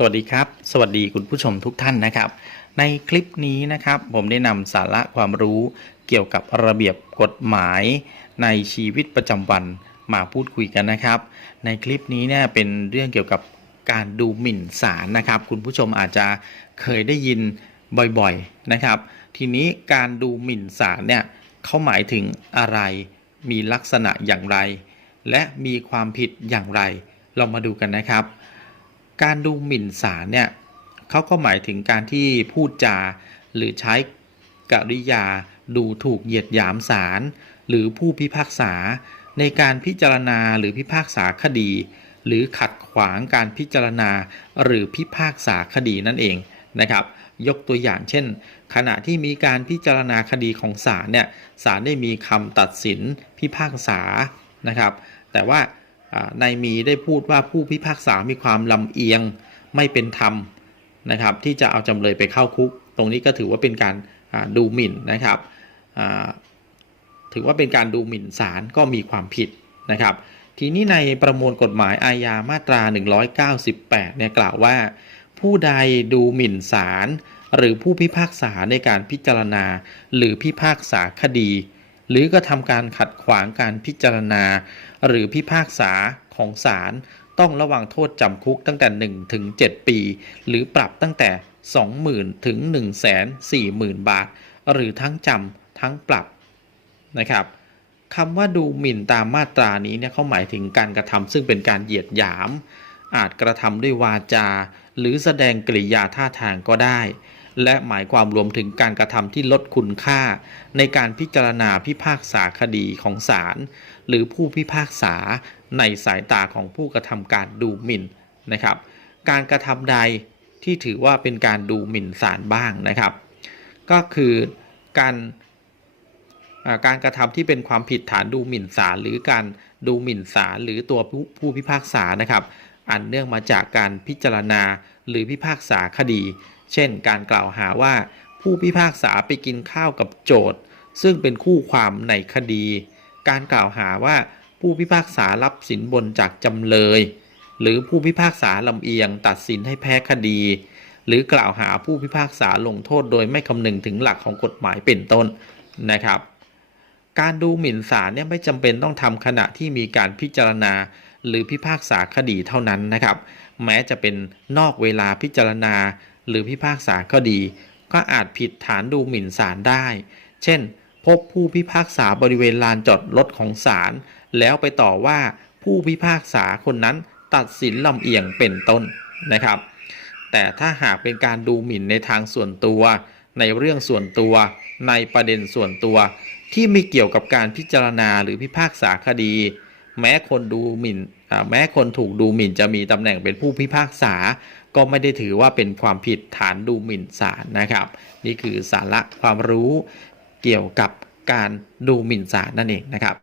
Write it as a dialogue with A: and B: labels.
A: สวัสดีครับ สวัสดีคุณผู้ชมทุกท่านนะครับ ในคลิปนี้นะครับผมได้นำสาระความรู้เกี่ยวกับระเบียบกฎหมายในชีวิตประจำวันมาพูดคุยกันนะครับ ในคลิปนี้เนี่ยเป็นเรื่องเกี่ยวกับการดูหมิ่นศาลนะครับ คุณผู้ชมอาจจะเคยได้ยินบ่อยๆนะครับ ทีนี้การดูหมิ่นศาลเนี่ยเขาหมายถึงอะไรมีลักษณะอย่างไร และมีความผิดอย่างไร เรามาดูกันนะครับ การดูหมิ่นศาลเนี่ยเขาก็หมายถึงการที่พูดจา หรือใช้กริยาดูถูกเหยียดหยามศาลหรือผู้พิพากษา ในการพิจารณาหรือพิพากษาคดี หรือขัดขวางการพิจารณา หรือพิพากษาคดีนั่นเองนะครับ ยกตัวอย่างเช่น ขณะที่มีการพิจารณาคดีของศาลเนี่ยศาลได้มีคำตัดสินพิพากษานะครับ แต่ว่า อ่าในมีได้พูดว่าผู้พิพากษามีความลำเอียงไม่เป็นธรรมนะครับ ที่จะเอาจำเลยไปเข้าคุก ตรงนี้ก็ถือว่าเป็นการดูหมิ่นนะครับถือว่าเป็นการดูหมิ่นศาลก็มีความผิดนะครับ ทีนี้ในประมวลกฎหมายอาญามาตรา 198 เนี่ยกล่าวว่า ผู้ใดดูหมิ่นศาลหรือผู้พิพากษาในการพิจารณา หรือพิพากษาคดี หรือกระทำการขัดขวางการพิจารณา หรือพิพากษาของศาลต้องระวังโทษจำคุกตั้งแต่ 1 ถึง 7 ปี หรือปรับตั้งแต่ 20,000 ถึง 140,000 บาท หรือทั้งจำทั้งปรับนะครับคำว่าดูหมิ่นตามมาตรานี้เนี่ยเขาหมายถึงการกระทำซึ่งเป็นการเหยียดหยาม อาจกระทำด้วยวาจา หรือแสดงกริยาท่าทางก็ได้ และหมายความรวมถึงการกระทำที่ลดคุณค่า ในการพิจารณาพิพากษาคดีของศาลหรือผู้พิพากษาในสายตาของผู้กระทำการดูหมิ่นนะครับ การกระทำใดที่ถือว่าเป็นการดูหมิ่นศาลบ้างนะครับ ก็คือการการกระทำที่เป็นความผิดฐานดูหมิ่นศาลหรือการดูหมิ่นศาลหรือตัวผู้ผู้พิพากษานะครับ อันเนื่องมาจากการพิจารณาหรือพิพากษาคดี เช่น การกล่าวหาว่าผู้พิพากษาไปกินข้าวกับโจทย์ ซึ่งเป็นคู่ความในคดี การกล่าวหาว่าผู้พิพากษารับสินบนจากจำเลย หรือผู้พิพากษาลำเอียงตัดสินให้แพ้คดี หรือกล่าวหาผู้พิพากษาลงโทษโดยไม่คำนึงถึงหลักของกฎหมายเป็นต้นนะครับ การดูหมิ่นศาลเนี่ยไม่จำเป็นต้องทำขณะที่มีการพิจารณา หรือพิพากษาคดีเท่านั้นนะครับ แม้จะเป็นนอกเวลาพิจารณา หรือพิพากษาคดี ก็อาจผิดฐานดูหมิ่นศาลได้ เช่น พบผู้พิพากษาบริเวณลานจอดรถของศาลแล้วไปต่อว่าผู้พิพากษาคนนั้นตัดสินลำเอียงเป็นต้นนะครับ แต่ถ้าหากเป็นการดูหมิ่นในทางส่วนตัว ในเรื่องส่วนตัว ในประเด็นส่วนตัว ที่ไม่เกี่ยวกับการพิจารณาหรือพิพากษาคดี แม้คนดูหมิ่นอ่าแม้คนถูกดูหมิ่นจะมีตำแหน่งเป็นผู้พิพากษา ก็ไม่ได้ถือว่าเป็นความผิดฐานดูหมิ่นศาลนะครับ นี่คือสาระความรู้เกี่ยวกับการดูหมิ่นศาลนั่นเองนะครับ